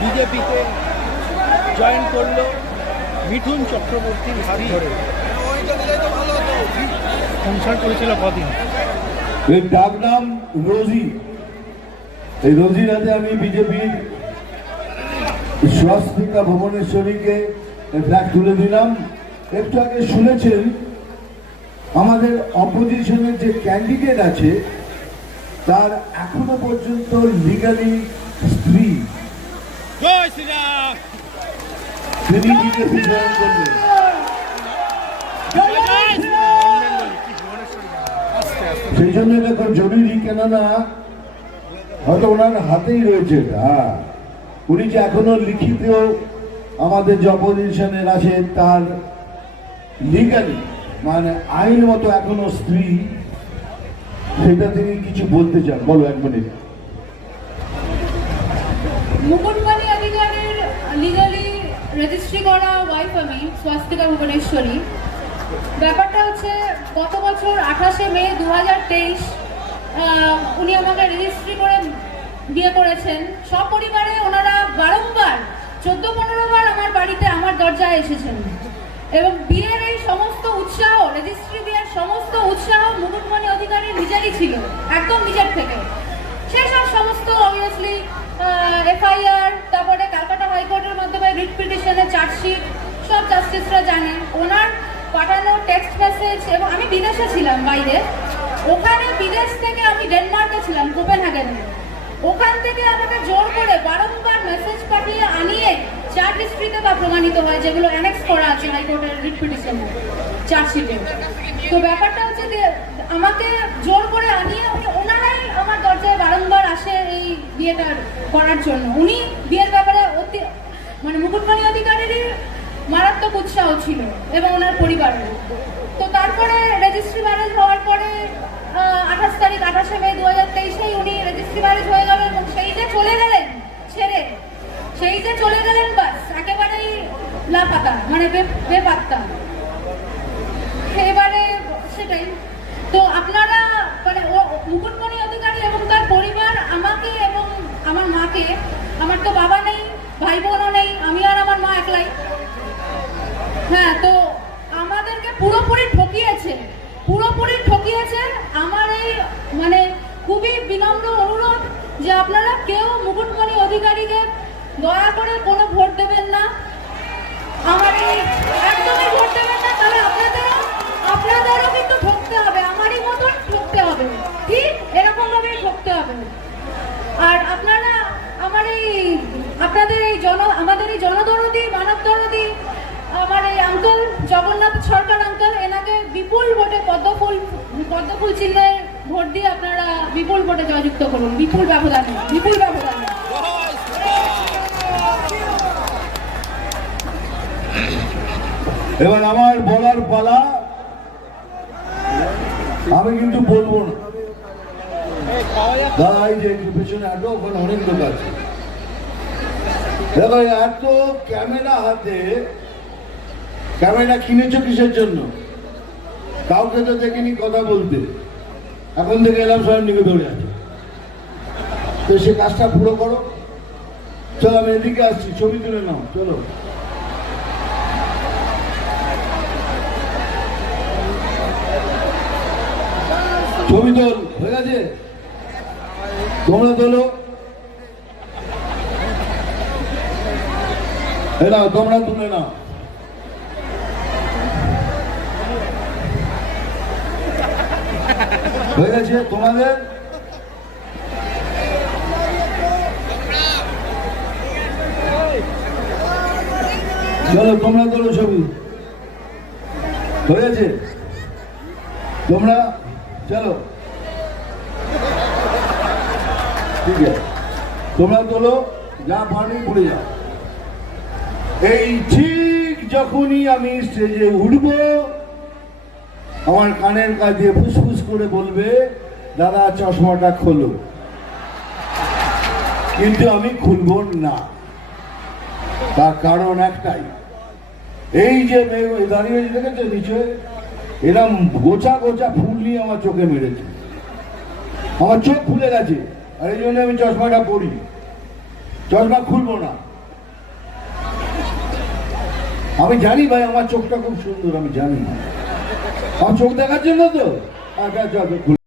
বিজেপিতে জয়েন করল মিঠুন চক্রবর্তীর হাত ধরে। সংসার করেছিল কদিন? এর ডাক নাম রোজি। এই রোজির হাতে আমি বিজেপির স্বস্তিকা ভুবনেশ্বরীকে ফ্ল্যাগ তুলে দিলাম। একটু আগে শুনেছেন আমাদের অপোজিশনের যে ক্যান্ডিডেট আছে তার এখনও পর্যন্ত লিগালি স্ত্রী জয় তিনি বিজেপি জয়েন করলেন। সেই জন্য দেখো জরুরি কেননা হয়তো ওনার হাতেই রয়েছে হ্যাঁ। উনি যে এখনও লিখিত আমাদের যে অপোজিশনের আছে তার লিগালি মানে আইন মতো এখনও স্ত্রী, সেটা তিনি কিছু বলতে চান। বলো এক মিনিট। মুকুটমণি অধিকারের লিগালি রেজিস্ট্রি করা ওয়াইফ আমি স্বাস্তিকা ভুবনেশ্বরী। ব্যাপারটা হচ্ছে, গত বছর আঠাশে মে দু হাজার তেইশ উনি আমাকে রেজিস্ট্রি করে বিয়ে করেছেন। সপরিবারে ওনারা বারংবার, চোদ্দ পনেরো বার আমার বাড়িতে আমার দরজায় এসেছেন। এবং বিয়ের এই সমস্ত উৎসাহ রেজিস্ট্রি বিয়ের সমস্ত উৎসাহ মুকুটমণি অধিকারীর নিজেরই ছিল, একদম নিজের থেকে। সেসব সমস্ত অবভিয়াসলি এফআইআর তারপরে ক্যালকাটা হাইকোর্টের মাধ্যমে রিট পিটিশনের চার্জশিট সব জাস্টিসরা জানেন ওনার পাঠানো টেক্সট মেসেজ এবং আমি বিদেশে ছিলাম বাইরে ওখানে বিদেশ থেকে আমি ডেনমার্কে ছিলাম কোপেনহেগেনে ওখান থেকে আমাকে জোর করে বারংবার মেসেজ পাঠিয়ে আনিয়ে চার্জ হিস্ট্রিতে বা প্রমাণিত হয়, যেগুলো অ্যানেক্স করা আছে হাইকোর্টের রিট পিটিশনে চার্জশিটে তো ব্যাপারটা হচ্ছে যে, আমাকে জোর করে আনিয়ে ওনারাই আমার দরজায় বারংবার আসে এই বিয়েটা করার জন্য। উনি বিয়ের ব্যাপারে অতি মানে মুকুটমণি অধিকারীরই মারাত্মক উৎসাহ ছিল এবং ওনার পরিবারের। তো তারপরে রেজিস্ট্রি ম্যারেজ হওয়ার পরে আঠাশ তারিখ, আঠাশে মে দু হাজার তেইশেই উনি রেজিস্ট্রি ম্যারেজ হয়ে গেল এবং সেই যে চলে গেলেন ছেড়ে সেই যে চলে গেলেন বাস, একেবারেই লাপাতা মানে বেপাত্তা। এবারে সেটাই। তো আপনারা মানে ও মুকুটমণি অধিকারী এবং তার পরিবার, আমাকে এবং আমার মাকে, আমার তো বাবা নেই ভাই বোনও নেই, আমি আর আমার মা একলাই। হ্যাঁ তো আমাদেরকে পুরোপুরি ঠকিয়েছে পুরোপুরি ঠকিয়েছে আমার এই মানে খুবই বিনম্র অনুরোধ যে আপনারা কেউ মুকুটমণি অধিকারীকে দয়া করে কোনো ভোট দেবেন না। আমার একদমই ভোট দেবেন না তাহলে আপনাদেরও আপনাদেরও কিন্তু ঠকতে হবে। আমারই মতন ঠকতে হবে। ঠিক এরকম ভাবেই ঠকতে হবে। আর আপনারা আমার এই আপনাদের এই জন আমাদের এই জনদরদি মানব দরদি আমার এই আঙ্কল, জগন্নাথ সরকার আঙ্কল, এনাকে বিপুল ভোটে পদ্মফুল পদ্মফুল চিহ্নের ভোট দিয়ে আপনারা বিপুল ভোটে জয়যুক্ত করুন। বিপুল ব্যবধানে বিপুল ব্যবধানে। এবার আমার বলার পালা, আমি কিন্তু বলব না। অনেক লোক আছে। দেখো, এত ক্যামেরা হাতে, ক্যামেরা কিনেছো কিসের জন্য? কাউকে তো দেখিনি কথা বলতে। এখন থেকে এলাম সবাই দিকে দৌড়ে আছে তো সে কাজটা পুরো করো। চলো, আমি এদিকে আসছি, ছবি তুলে নাও, চলো। ছবি তোল হয়ে গেছে? তোমরা তোলো এ তোমরা তুলে নাও। হয়ে গেছে তোমাদের? চলো, তোমরা তোলো ছবি। হয়ে গেছে? তোমরা চলো। ঠিক আছে। তোমরা তোলো, যা পারি পড়ে যাও। এই ঠিক যখনই আমি স্টেজে উঠব, আমার কানের ফুসফুস করে বলবে, দাদা, চশমাটা খোলো। কিন্তু আমি খুলব না। তার কারণ একটাই। এই যে দাঁড়িয়ে দেখেছ নিচে? এরম গোছা গোছা ফুল নিয়ে আমার চোখে মেরেছে। আমার চোখ ফুলে গেছে আর এই জন্য আমি চশমাটা পড়ি চশমা খুলবো না। আমি জানি ভাই আমার চোখটা খুব সুন্দর আমি জানি। আমার চোখ দেখার জন্য তো? আচ্ছা আচ্ছা আচ্ছা,